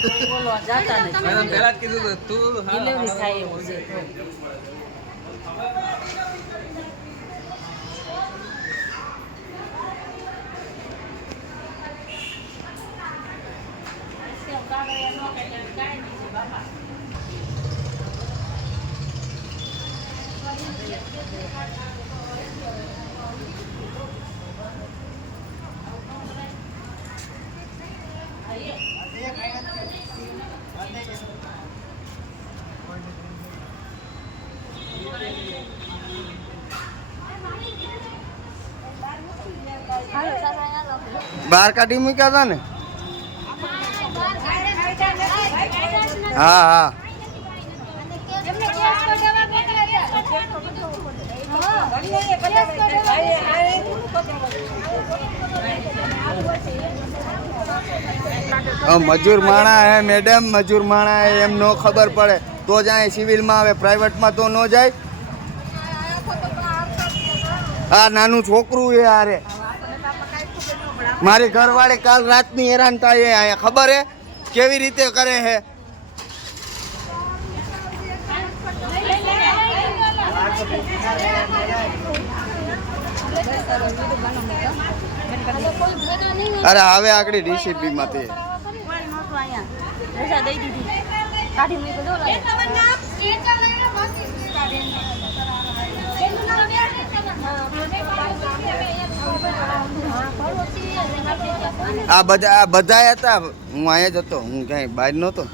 બોલો જાતા નથી મેડમ પહેલા જ કીધું તું ડિલિવરી થાય એવું છે બહાર કાઢી મૂક્યા હતા ને હા હા મજૂર માણા હે મેડમ મજૂર માણા હે એમ નો ખબર પડે તો જાય સિવિલમાં આવે પ્રાઇવેટમાં તો ન જાય આ નાનું છોકરું એ હારે મારી ઘરવાળી કાલ રાતની હેરાન થાય અહીંયા ખબર હે કેવી રીતે કરે હે અરે હવે આગળ ડીસીપી માંથી આ બધા હતા હું અહીંયા જ હતો હું ક્યાંય બહાર નહોતો